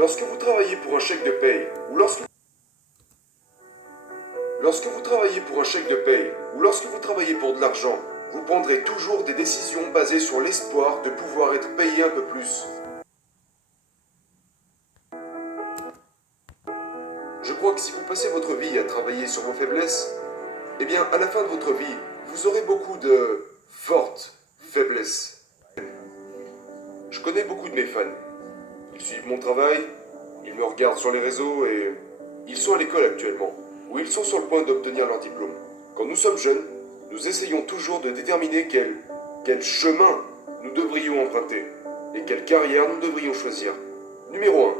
Lorsque vous travaillez pour un chèque de paye, ou lorsque vous travaillez pour un chèque de paye, ou lorsque vous travaillez pour de l'argent, vous prendrez toujours des décisions basées sur l'espoir de pouvoir être payé un peu plus. Je crois que si vous passez votre vie à travailler sur vos faiblesses, eh bien, à la fin de votre vie, vous aurez beaucoup de fortes faiblesses. Je connais beaucoup de mes fans. Ils suivent mon travail, ils me regardent sur les réseaux et ils sont à l'école actuellement, ou ils sont sur le point d'obtenir leur diplôme. Quand nous sommes jeunes, nous essayons toujours de déterminer quel chemin nous devrions emprunter et quelle carrière nous devrions choisir. Numéro 1.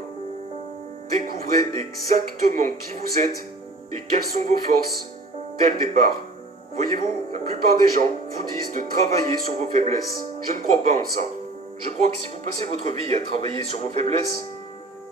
Découvrez exactement qui vous êtes et quelles sont vos forces dès le départ. Voyez-vous, la plupart des gens vous disent de travailler sur vos faiblesses. Je ne crois pas en ça. Je crois que si vous passez votre vie à travailler sur vos faiblesses,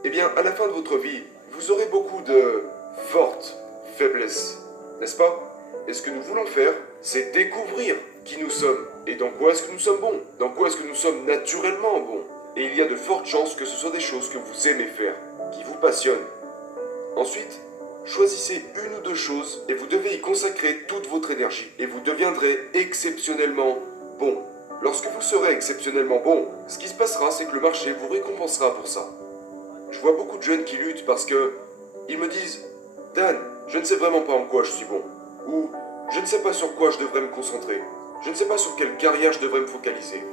eh bien, à la fin de votre vie, vous aurez beaucoup de fortes faiblesses. N'est-ce pas? Et ce que nous voulons faire, c'est découvrir qui nous sommes et dans quoi est-ce que nous sommes bons, dans quoi est-ce que nous sommes naturellement bons. Et il y a de fortes chances que ce soit des choses que vous aimez faire, qui vous passionnent. Ensuite, choisissez une ou deux choses et vous devez y consacrer toute votre énergie. Et vous deviendrez exceptionnellement bon. Lorsque vous serez exceptionnellement bon, ce qui se passera, c'est que le marché vous récompensera pour ça. Je vois beaucoup de jeunes qui luttent parce que ils me disent « Dan, je ne sais vraiment pas en quoi je suis bon. » Ou « Je ne sais pas sur quoi je devrais me concentrer. Je ne sais pas sur quelle carrière je devrais me focaliser. »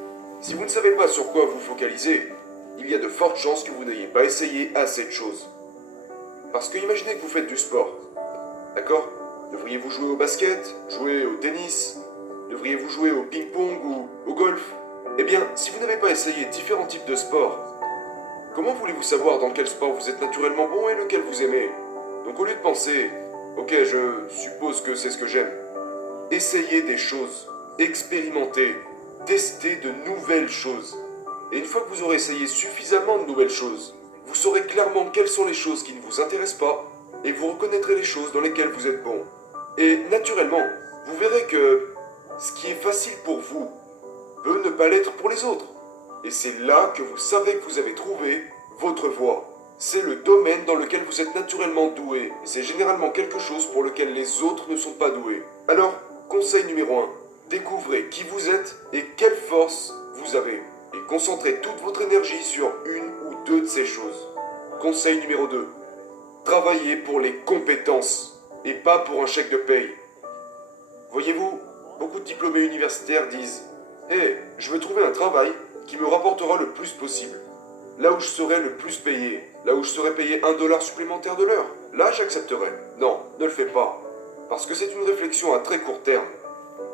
Si vous ne savez pas sur quoi vous focaliser, il y a de fortes chances que vous n'ayez pas essayé assez de choses. Parce que imaginez que vous faites du sport. D'accord? Devriez-vous jouer au basket, jouer au tennis? Devriez-vous jouer au ping-pong ou au golf? Eh bien, si vous n'avez pas essayé différents types de sports, comment voulez-vous savoir dans quel sport vous êtes naturellement bon et lequel vous aimez? Donc au lieu de penser, ok, je suppose que c'est ce que j'aime, essayez des choses, expérimentez, testez de nouvelles choses. Et une fois que vous aurez essayé suffisamment de nouvelles choses, vous saurez clairement quelles sont les choses qui ne vous intéressent pas et vous reconnaîtrez les choses dans lesquelles vous êtes bon. Et naturellement, vous verrez que ce qui est facile pour vous peut ne pas l'être pour les autres. Et c'est là que vous savez que vous avez trouvé votre voie. C'est le domaine dans lequel vous êtes naturellement doué. Et c'est généralement quelque chose pour lequel les autres ne sont pas doués. Alors, conseil numéro 1. Découvrez qui vous êtes et quelles forces vous avez. Et concentrez toute votre énergie sur une ou deux de ces choses. Conseil numéro 2. Travaillez pour les compétences et pas pour un chèque de paye. Voyez-vous, beaucoup de diplômés universitaires disent « Hé, je veux trouver un travail qui me rapportera le plus possible. Là où je serai le plus payé, là où je serai payé $1 supplémentaire de l'heure, là j'accepterai. » Non, ne le fais pas. Parce que c'est une réflexion à très court terme.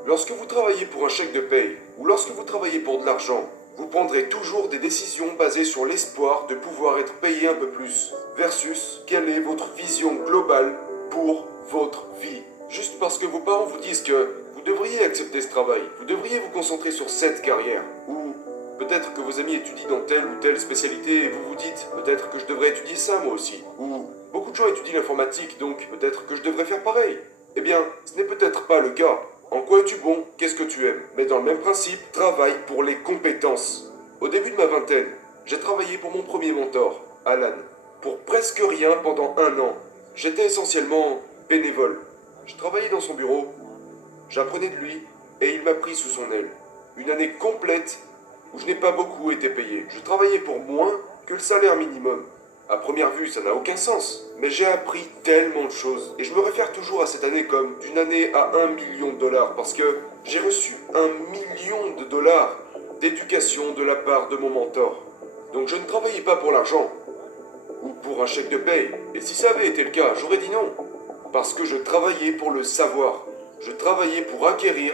Lorsque vous travaillez pour un chèque de paye, ou lorsque vous travaillez pour de l'argent, vous prendrez toujours des décisions basées sur l'espoir de pouvoir être payé un peu plus, versus quelle est votre vision globale pour votre vie. Juste parce que vos parents vous disent que vous devriez accepter ce travail, vous devriez vous concentrer sur cette carrière, ou peut-être que vos amis étudient dans telle ou telle spécialité et vous vous dites peut-être que je devrais étudier ça moi aussi, ou beaucoup de gens étudient l'informatique donc peut-être que je devrais faire pareil. Eh bien, ce n'est peut-être pas le cas. En quoi es-tu bon? Qu'est-ce que tu aimes? Mais dans le même principe, travaille pour les compétences. Au début de ma vingtaine, j'ai travaillé pour mon premier mentor, Alan, pour presque rien pendant 1 an. J'étais essentiellement bénévole. Je travaillais dans son bureau, j'apprenais de lui et il m'a pris sous son aile. Une année complète où je n'ai pas beaucoup été payé. Je travaillais pour moins que le salaire minimum. À première vue, ça n'a aucun sens, mais j'ai appris tellement de choses. Et je me réfère toujours à cette année comme d'une année à $1 million, parce que j'ai reçu $1 million d'éducation de la part de mon mentor. Donc je ne travaillais pas pour l'argent, ou pour un chèque de paye. Et si ça avait été le cas, j'aurais dit non. Parce que je travaillais pour le savoir. Je travaillais pour acquérir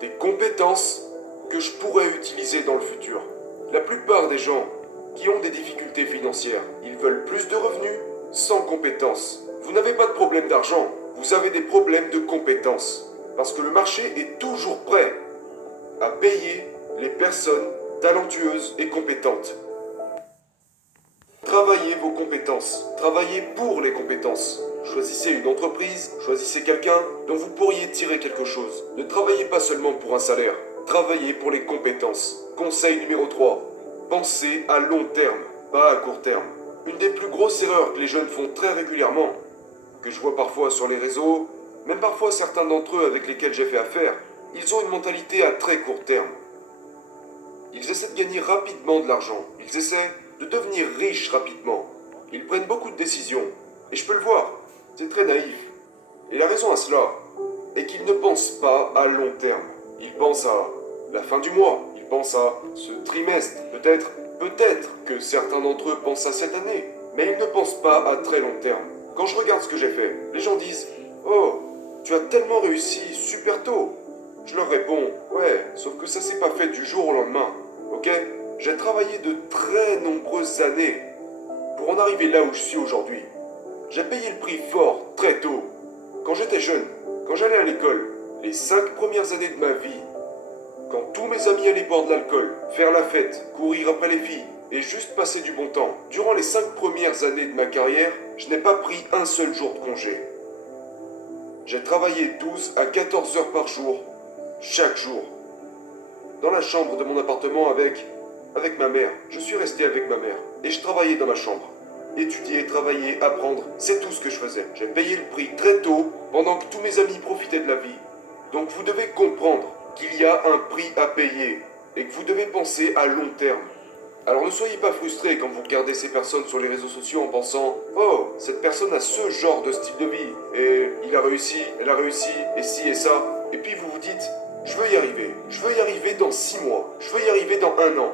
des compétences que je pourrais utiliser dans le futur. La plupart des gens qui ont des difficultés financières, ils veulent plus de revenus sans compétences. Vous n'avez pas de problème d'argent, vous avez des problèmes de compétences. Parce que le marché est toujours prêt à payer les personnes talentueuses et compétentes. Travaillez vos compétences, travaillez pour les compétences. Choisissez une entreprise, choisissez quelqu'un dont vous pourriez tirer quelque chose. Ne travaillez pas seulement pour un salaire, travaillez pour les compétences. Conseil numéro 3. Pensez à long terme, pas à court terme. Une des plus grosses erreurs que les jeunes font très régulièrement, que je vois parfois sur les réseaux, même parfois certains d'entre eux avec lesquels j'ai fait affaire, ils ont une mentalité à très court terme. Ils essaient de gagner rapidement de l'argent, ils essaient de devenir riches rapidement. Ils prennent beaucoup de décisions, et je peux le voir, c'est très naïf. Et la raison à cela est qu'ils ne pensent pas à long terme. Ils pensent à la fin du mois, ils pensent à ce trimestre, peut-être que certains d'entre eux pensent à cette année, mais ils ne pensent pas à très long terme. Quand je regarde ce que j'ai fait, les gens disent Oh, tu as tellement réussi super tôt. Je leur réponds Ouais, sauf que ça s'est pas fait du jour au lendemain. Ok? J'ai travaillé de très nombreuses années pour en arriver là où je suis aujourd'hui. J'ai payé le prix fort très tôt. Quand j'étais jeune, quand j'allais à l'école, les 5 premières années de ma vie, quand tous mes amis allaient boire de l'alcool, faire la fête, courir après les filles et juste passer du bon temps, durant les 5 premières années de ma carrière, je n'ai pas pris un seul jour de congé. J'ai travaillé 12 à 14 heures par jour, chaque jour. Dans la chambre de mon appartement avec ma mère. Je suis resté avec ma mère et je travaillais dans ma chambre. Étudier, travailler, apprendre, c'est tout ce que je faisais. J'ai payé le prix très tôt pendant que tous mes amis profitaient de la vie. Donc vous devez comprendre qu'il y a un prix à payer et que vous devez penser à long terme. Alors ne soyez pas frustrés quand vous regardez ces personnes sur les réseaux sociaux en pensant Oh, cette personne a ce genre de style de vie et il a réussi, elle a réussi et ci et ça. Et puis vous vous dites je veux y arriver dans 6 mois, je veux y arriver dans 1 an.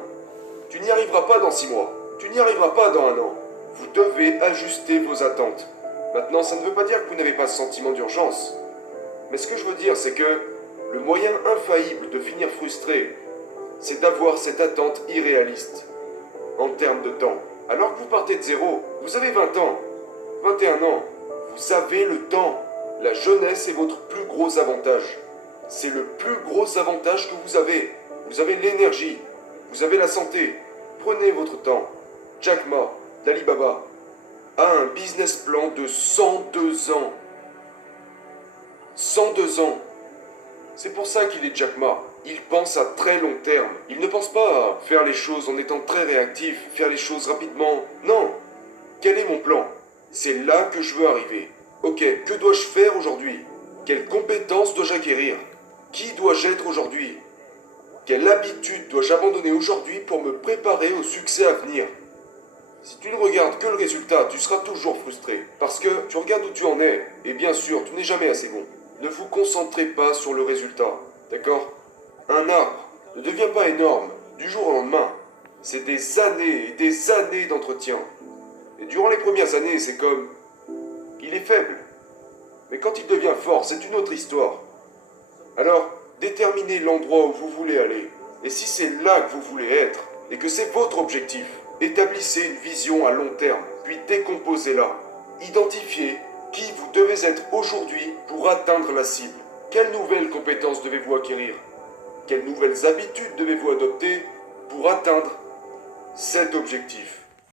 Tu n'y arriveras pas dans 6 mois, tu n'y arriveras pas dans 1 an. Vous devez ajuster vos attentes. Maintenant, ça ne veut pas dire que vous n'avez pas ce sentiment d'urgence. Mais ce que je veux dire, c'est que le moyen infaillible de finir frustré, c'est d'avoir cette attente irréaliste en termes de temps. Alors que vous partez de zéro, vous avez 20 ans, 21 ans, vous avez le temps. La jeunesse est votre plus gros avantage. C'est le plus gros avantage que vous avez. Vous avez l'énergie, vous avez la santé. Prenez votre temps. Jack Ma, d'Alibaba, a un business plan de 102 ans. 102 ans. C'est pour ça qu'il est Jack Ma. Il pense à très long terme. Il ne pense pas à faire les choses en étant très réactif, faire les choses rapidement. Non. Quel est mon plan? C'est là que je veux arriver. Ok, que dois-je faire aujourd'hui? Quelles compétences dois-je acquérir? Qui dois-je être aujourd'hui? Quelle habitude dois-je abandonner aujourd'hui pour me préparer au succès à venir? Si tu ne regardes que le résultat, tu seras toujours frustré. Parce que tu regardes où tu en es, et bien sûr, tu n'es jamais assez bon. Ne vous concentrez pas sur le résultat, d'accord? Un arbre ne devient pas énorme du jour au lendemain. C'est des années et des années d'entretien. Et durant les premières années, c'est comme... Il est faible. Mais quand il devient fort, c'est une autre histoire. Alors, déterminez l'endroit où vous voulez aller. Et si c'est là que vous voulez être, et que c'est votre objectif, établissez une vision à long terme, puis décomposez-la. Identifiez qui vous devez être aujourd'hui pour atteindre la cible. Quelles nouvelles compétences devez-vous acquérir? Quelles nouvelles habitudes devez-vous adopter pour atteindre cet objectif?